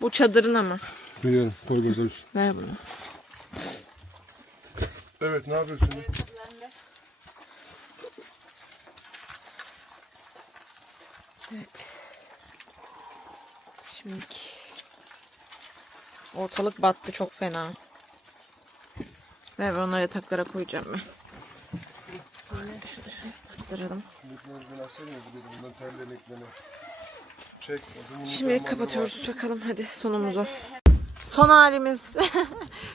Bu çadırın ama. Biliyorum. Koridordayız. Ver bunu. Evet, ne yapıyorsun? Evet. Şimdi ortalık battı çok fena. Ve onları yataklara koyacağım ben. Böyle şunu kıttıralım. Şimdi kapatıyoruz bakalım hadi sonumuzu. Son halimiz.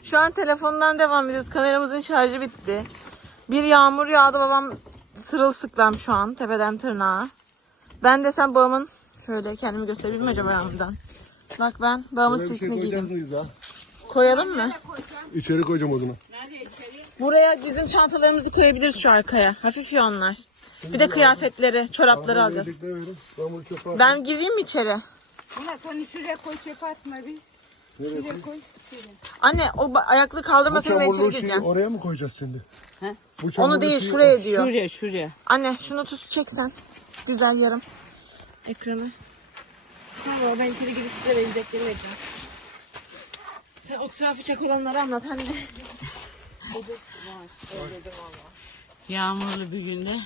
Şu an telefondan devam ediyoruz. Kameramızın şarjı bitti. Bir yağmur yağdı, babam sırılsıklam şu an tepeden tırnağa. Ben de sen babamın şöyle kendimi gösterebilir mi acaba yanımdan? Bak ben babamın sırtını giydim. Koyalım mı? İçeri koyacağım odunu. Buraya bizim çantalarımızı koyabiliriz şu arkaya. Hafif ya onlar. Bir de kıyafetleri, çorapları alacağız. Ben gireyim mi içeri? Ama onu şuraya koy, çöpe atma bir. Şuraya koy. Anne o ayaklı kaldırmasın ve içeri gireceğim. Oraya mı koyacağız şimdi? He? Onu değil şuraya diyor. Şuraya. Anne şunu tut çeksen. Güzel yarım. Ekranı. Tamam ben içeri girip size verecekleri vereceğim. Sen o trafiği çek olanları anlat anne. Yağmurlu bir günde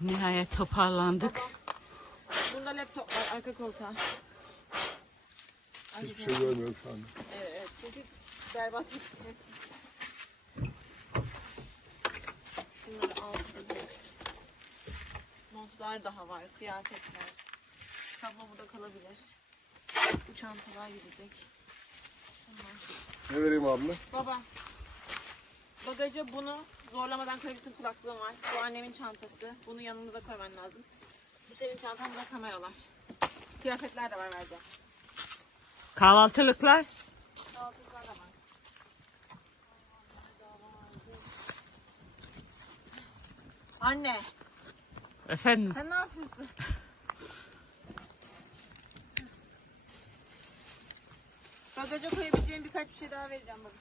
nihayet toparlandık. Bunda laptop var arka koltuğa. Hiçbir şey görmüyorum şu anda. Evet çünkü berbat işte. Şunları alsın. Montlar daha var, kıyafetler. Kablo burada kalabilir. Bu çantalar gidecek. Şunlar. Ne vereyim abla? Baba. Bagaja bunu zorlamadan koyabilirsin, kulaklığım var. Bu annemin çantası. Bunu yanımıza koyman lazım. Bu senin çantan, burada kameralar. Kıyafetler de var vereceğim. Kahvaltılıklar. Kahvaltılıklar da var. Anne, Efendim. sen ne yapıyorsun? Bagaja koyabileceğim birkaç bir şey daha vereceğim baba.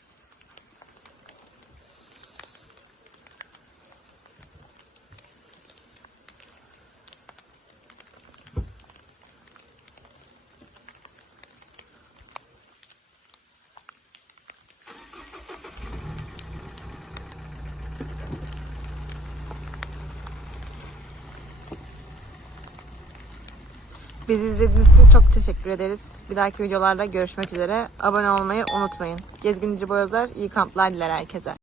Bizi izlediğiniz için çok teşekkür ederiz. Bir dahaki videolarda görüşmek üzere. Abone olmayı unutmayın. Gezginici Boyozlar iyi kamplar diler herkese.